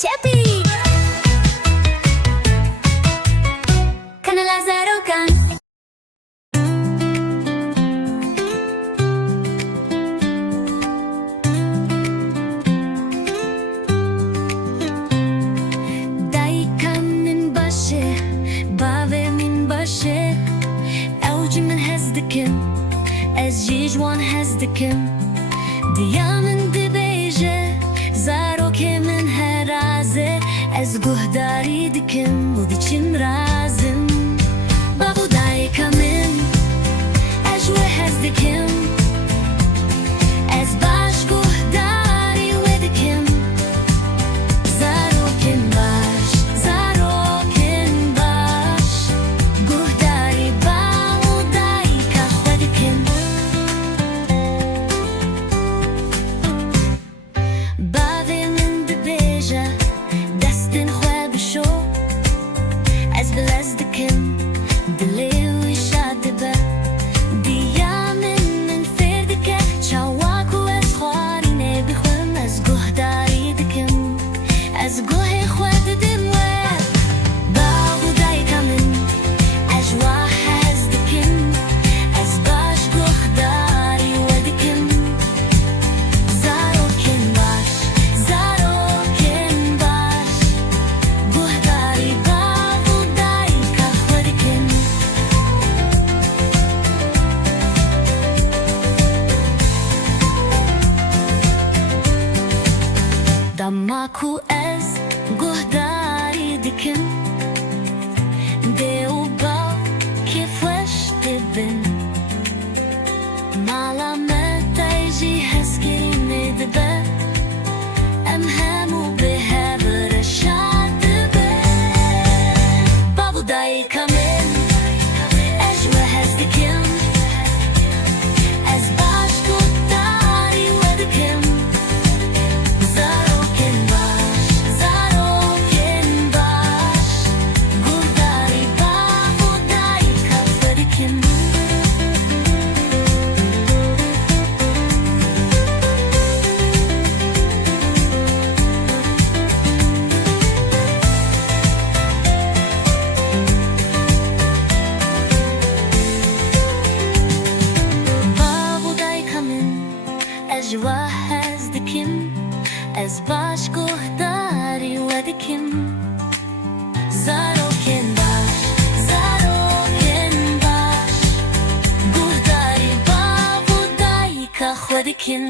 çepi. Kanala Zarokan. Daykamın başı, bavemin başı, evcimin hezkirin, ezjijwan hezkirin, diyamın dibêje, zarokên heraze, ez guhdarî dikim, bu diçim razim. Bav daykamın, ez jwe hez dikim, ez baş guhdarî wê dikim. Zarokên baş, zarokên baş, guhdarî bav dayka xwe dikim. Bavê min dibêje, destên xwe bişo, ez bilez dikim, dilê wî şad dibe. Diyamên min fêr dike, çawa ku ez xwarînê bixwim, ez guhdarî dikim, ez guhê xwe didim we. Bav dayka min, ez jwa hez dikim, ez baş guhdarî wê dikim. Zarokên baş, zarokên baş, guhdarî bav dayka xwe dikim. Dema ku ez guhdarî dikim, dê û bav kêfxweş dibin. Mala me tije hezkirinê dibe, em hemû bêhev reşad dibin. Bav dayka min, ez jwe hez dikim, ez baş guhdarî wê dikim. Zarokên baş, zarokên baş, guhdarî bav dayka xwe dikim. Bav dayka min, ez jwa hez dikim, ez baş guhdarî wê dikim. Zarokên baş, zarokên baş, guhdarî bav dayka xwe dikim.